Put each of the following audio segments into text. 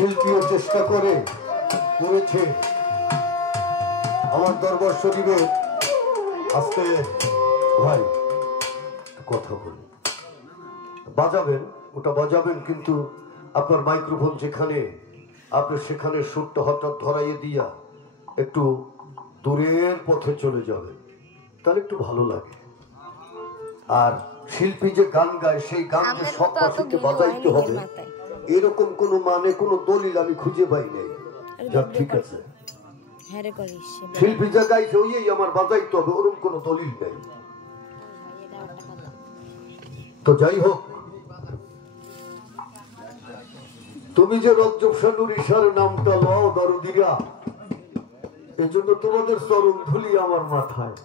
শিল্পীও চেষ্টা করেছে আমার দরবার শরীফে আজকে ভাই কথা বলি বাজাবেন ওটা বাজাবেন কিন্তু আপনার মাইক্রোফোন যেখানে আপনি সেখানে সুরটা হঠাৎ ধরাইয়ে দিয়া একটু দূরের পথে চলে যাবেন তাহলে একটু ভালো লাগে আর শিল্পী যে গান গায় সেই গান যে সব পাশে বাজাইতে হবে এরকম কোনো মানে কোনো দলিল আমি খুঁজে পাই নাই যা ঠিক আছে শিল্পী যা গাইছে ওই আমার বাজাইতে হবে ওরকম কোনো দলিল নেই তো যাই হোক তুমি যে রজ্জব শানুর ঈশার নামটা লও দরদিরা এই জন্য তোমাদের চরণ ধুলি আমার মাথায়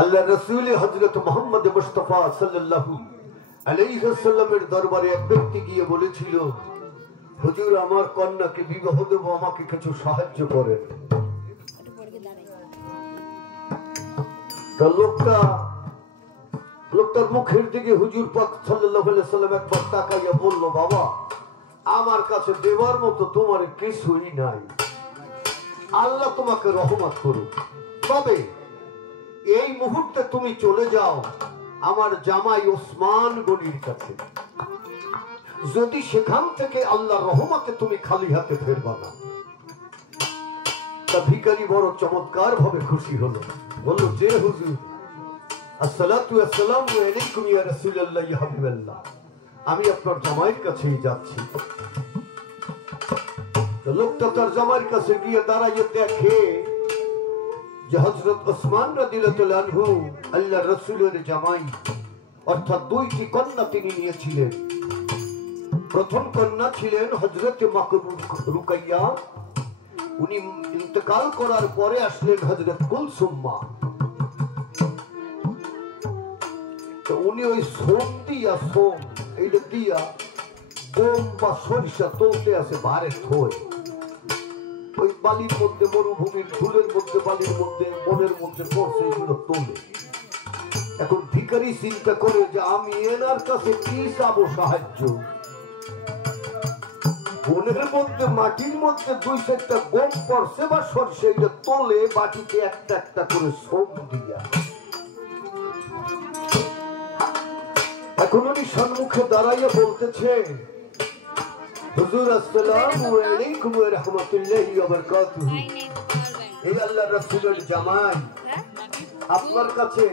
আল্লাহ রাসূল হযরত মুহাম্মদ মুস্তাফা সাল্লাল্লাহু আলাইহি ওয়াসাল্লামের দরবারে এক ব্যক্তি গিয়ে বলেছিল হুজুর আমার কন্যাকে বিবাহ দেব আমাকে কিছু সাহায্য করেন তো লোকটার মুখের দিকে হুজুর পাক সাল্লাল্লাহু আলাইহি ওয়াসাল্লাম একবার তাকাইয়া বলল বাবা আমার কাছে দেওয়ার মতো তোমার কিছুই নাই আল্লাহ তোমাকে রহমত করুক তবে এই মুহূর্তে তুমি চলে যাও আমার জামাই ওসমান গনির কাছে যদি সেখান থেকে আল্লাহর রহমতে তুমি খালি হাতে ফেরবা না তা ভিখারি বড় চমৎকার ভাবে খুশি হলো বলল যে হুজুর আসসালাতু ওয়াসসালামু আলাইকুম ইয়া রাসূলুল্লাহ ইয়া হাবিবাল্লাহ আমি আপনার জামাইয়ের কাছেই যাচ্ছি লোকটা তার জামাইয়ের কাছে গিয়ে দাঁড়াইয়ে দেখে যে হযরত ওসমান রাদিয়াল্লাহু আনহু আল্লাহর রাসূলের জামাই অর্থাৎ দুইটি কন্যা তিনি নিয়েছিলেন প্রথম কন্যা ছিলেন হযরত রুকাইয়া উনি ইন্তেকাল করার পরে আসলেন হযরত কুলসুম্মা তো উনি ওই সোম এইটা দিয়া গম বা সরিষা তুলতে আছে বারে থই ওই বালির মধ্যে মরুভূমির ধুলের মধ্যে বালির মধ্যে বনের মধ্যে পড়ছে এগুলো তোলে এখন ভিখারি চিন্তা করে যে আমি এনার কাছে কি চাবো সাহায্য বনের মধ্যে মাটির মধ্যে দুই চারটা গম পড়ছে বা সরষে এটা তোলে বাটিতে একটা একটা করে সোম দিয়া এখন উনি সম্মুখে দাঁড়াইয়া বলতেছে হুজুর আসসালামু আলাইকুম ওয়া রাহমাতুল্লাহি ওয়া বারাকাতুহু এই আল্লাহর রাসূলের জামাই আপনার কাছে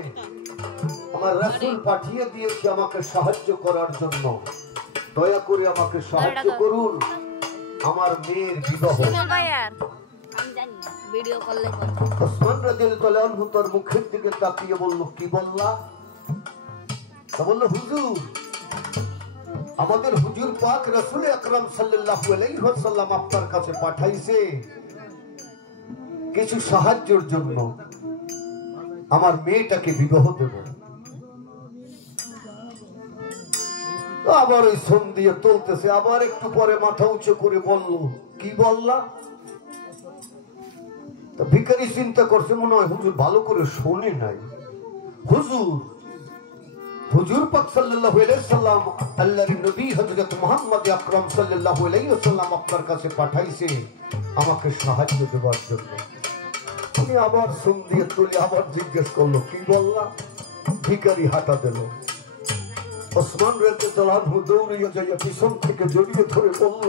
আমার রাসূল পাঠিয়ে দিয়েছে আমাকে সাহায্য করার জন্য দয়া করে আমাকে সাহায্য করুন আমার মেয়ের বিবাহ আমি জানি ভিডিও করলে ওসমান রাদিয়াল্লাহু আনহু তার মুখের দিকে তাকিয়ে বলল কি বললা তা বলল হুজুর আমাদের হুজুর পাক রাসূল আকরাম সাল্লাল্লাহু আলাইহি ওয়াসাল্লাম আপনার কাছে পাঠাইছে কিছু সাহায্যের জন্য আমার মেয়েটাকে বিবাহ দেব আবার ওই সোম দিয়ে তুলতেছে আবার একটু পরে মাথা উঁচু করে বলল কি বললা তা ভিখারি চিন্তা করছে মনে হয় হুজুর ভালো করে শোনে নাই হুজুর পাক সাল্লাল্লাহু আলাইহি ওয়াসাল্লাম আল্লাহর নবী হযরত মুহাম্মদ আকরাম সাল্লাল্লাহু আলাইহি ওয়াসাল্লাম আপনার কাছে পাঠাইছে আমাকে সাহায্য দেওয়ার জন্য তুমি আবার সোম দিয়ে তুলে আবার জিজ্ঞেস করলো কি বললা ভিখারি হাঁটা দিল ওসমান রাদিয়াল্লাহু আনহু দৌড়িয়ে যাইয়া পিছন থেকে জড়িয়ে ধরে বলল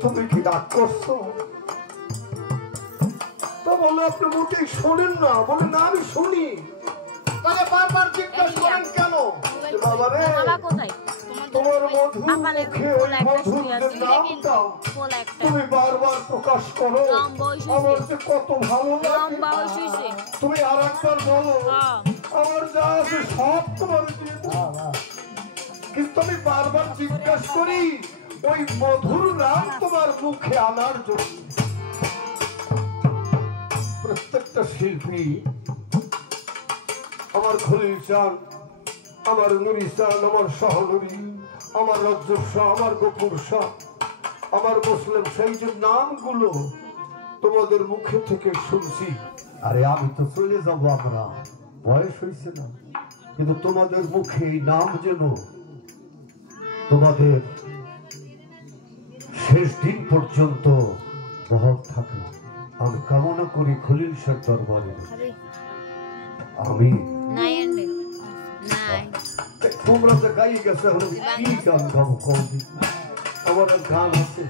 তুমি কি রাগ করছো তো বললো আপনি মোটেই শোনেন না বলে না আমি শুনি তাহলে বারবার জিজ্ঞেস করেন কেন বাবা রে তোমার মধুর মুখে ওই মধুর নামটা তুমি বারবার প্রকাশ করো আমার যে কত ভালো লাগে তুমি আর একবার বলো আমার যা আছে সব তোমার কিন্তু আমি বারবার জিজ্ঞাসা করি ওই মধুর নাম তোমার মুখে আনার জন্য প্রত্যেকটা শিল্পী আমার খলিল চান আমার নুরি চান আমার সহনুরি আমার রজ্জব শাহ আমার গফুর শাহ আমার মুসলিম সেই যে নামগুলো তোমাদের মুখে থেকে শুনছি আরে আমি তো চলে যাবো আমরা বয়স হয়েছে না কিন্তু তোমাদের মুখে এই নাম যেন তোমাদের শেষ দিন পর্যন্ত বহাল থাকে আমি কামনা করি খলিল শাহ দরবারে। আমি তোমরা তো গাই গেছে কি গান গাবো কম আমার গান আছে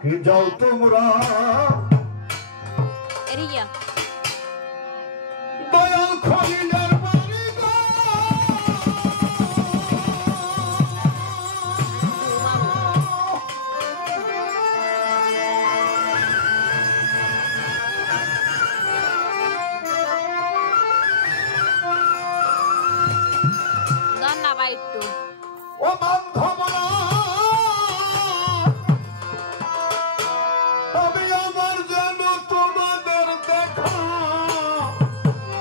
কি যাও তোমরা দয়াল খলিলের বাড়ি গো ও বান্ধবরা আমি আমার যেন তোমাদের দেখা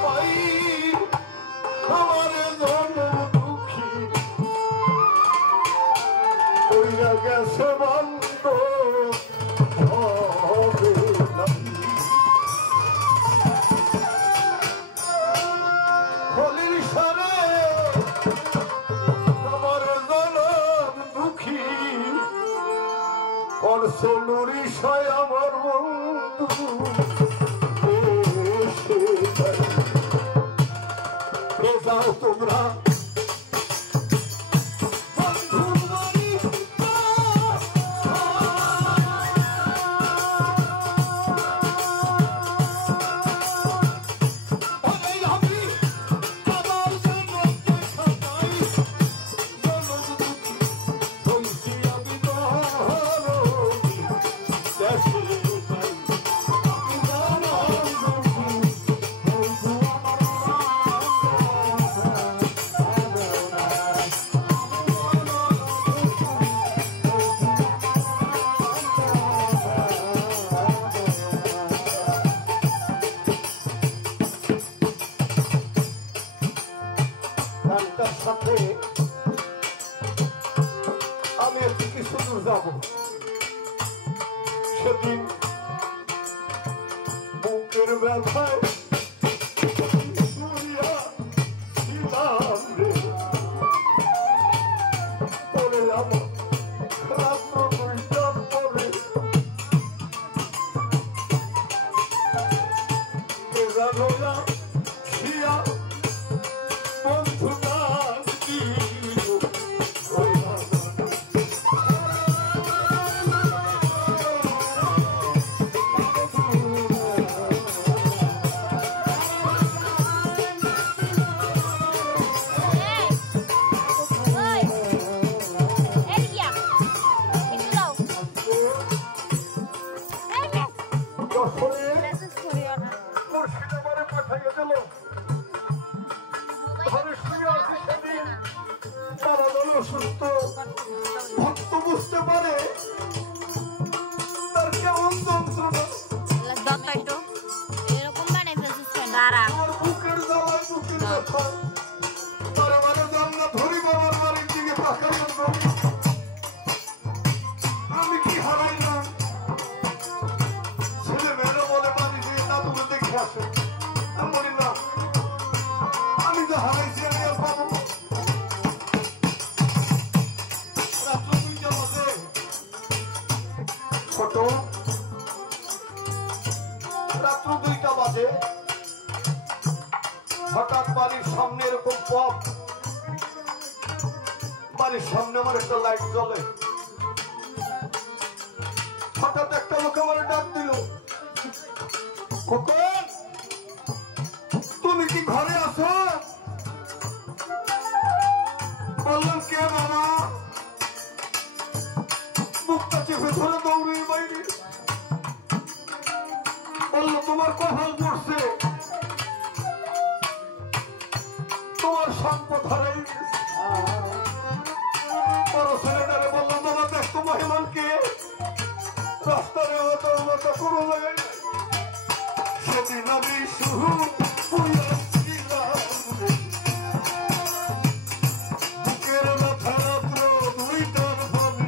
পাই আমার জন্ম দুঃখী ওইরা গেছে বন্ধ হবে খলিল সারে আমার জনম দুঃখী করছে নুরিশায় আমার বন্ধু যাও তোমরা সাথে আমি একটু কিছু দূর যাব সেদিন বুকের ব্যথায় পরে আমার রাত্র 2টার পরে অসুস্থ ভক্ত বুঝতে পারে তার কেমন যন্ত্রণা আমার বুকের জ্বালায় বুকের ব্যথা তার মানে জানলা ধরি বাবার বাড়ির দিকে পাখা আমি কি হারাই না ছেলে মেয়েরা বলে বাড়ি দিয়ে দাদুকে দেখে আসে আমি বলি না আমি যা হারাইছি আমি আর পাবো ছোট রাত্র 2টা বাজে হঠাৎ বাড়ির সামনে এরকম পথ বাড়ির সামনে আমার একটা লাইট জ্বলে হঠাৎ একটা লোক আমার ডাক দিল খোকন তুমি কি ঘরে আছো বললাম কে বাবা মুখটা চেপে ধরে দৌড়ে বাইরে বললো তোমার কপাল পড়ছে তোমার সম্পদ হারাই বড় ছেলেটারে বললাম বাবা দেখতো মহিমানকে রাস্তারে তোর মতো কোনো জায়গায় সেদিন আমি শুরু বুকের মাথা রাত্র 2টার ভাবে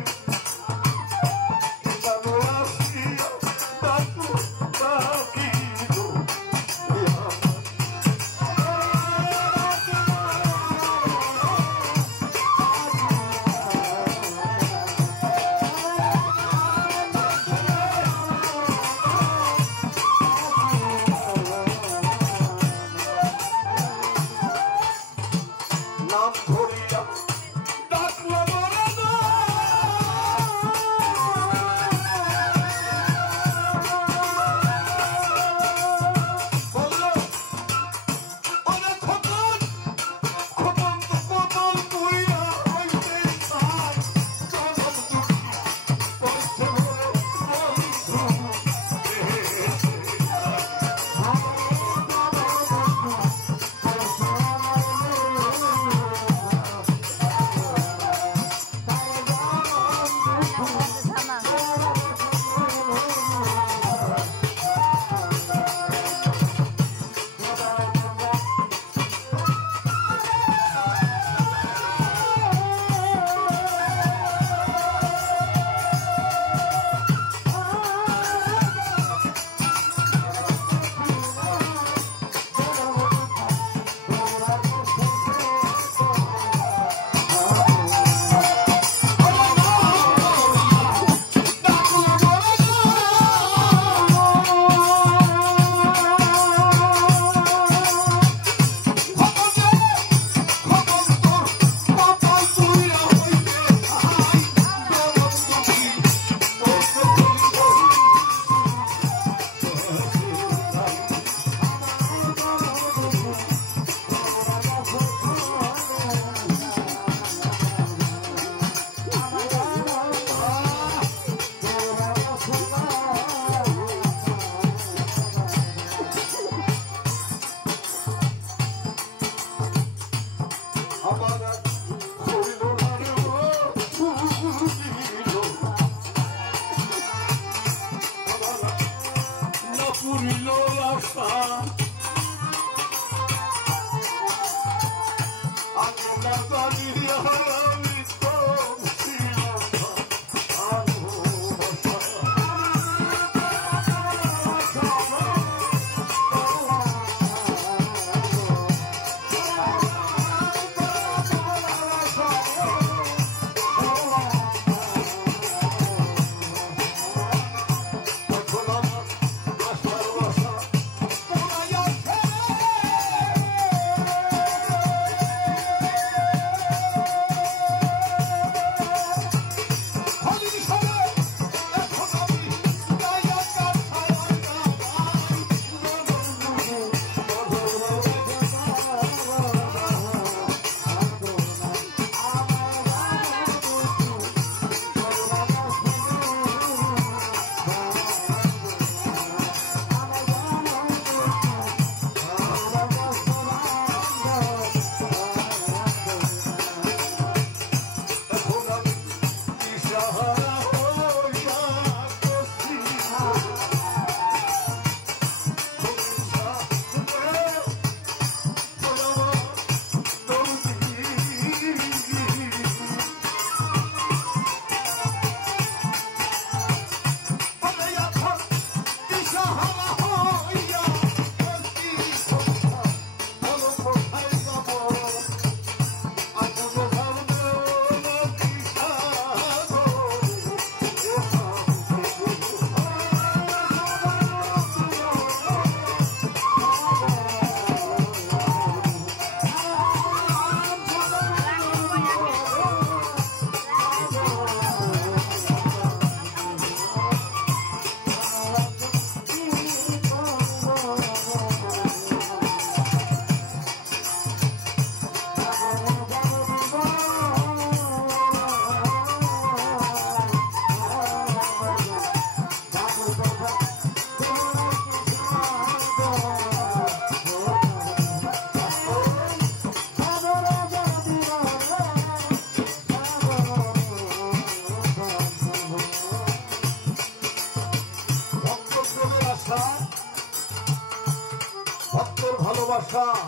কথা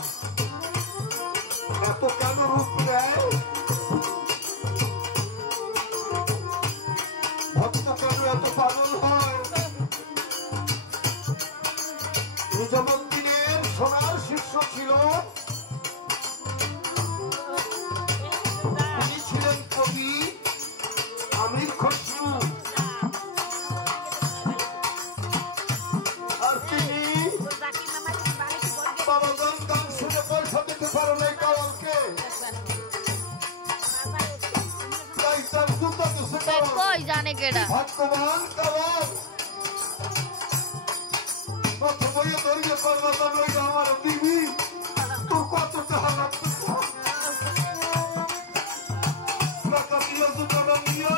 এত কেন রূপ নেয় ভক্ত কেন এত পাগল হয় নিজামুদ্দিনের সোনার শিষ্য ছিল তিনি ছিলেন কবি আমির খসরু আর তিনি বাবাজান গান শুনে পয়সা দিতে পারো নাই কাওয়ালকে তাই তার জুতা দিছে কই জানে কেডা ভগবান কাওয়াল কত বইয়ে ধরিয়ে পারবা লই আমার দিবি তোর কত টাকা লাগবে টাকা দিয়ে জুতা নিয়া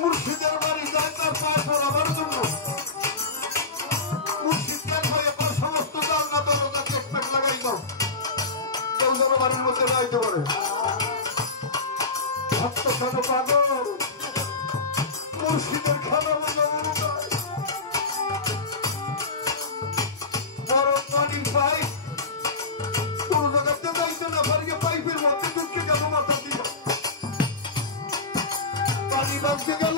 মুর্শিদের বাড়ি যায় তার পায়ে পড়াবার জন্য মুর্শিদকে ভয়ে পর সমস্ত জানলা দরজা চেকপেট লাগাই দাও কেউ যেন বাড়ির মধ্যে যাইতে পারে ভক্ত কেন পাগল মুর্শিদের খেলা মজা বড় পানি পাই তোর জায়গাতে যাইতে না পারি পাইপের মধ্যে ঢুকে কেন মাথা দিল পানি বাঁচতে গেল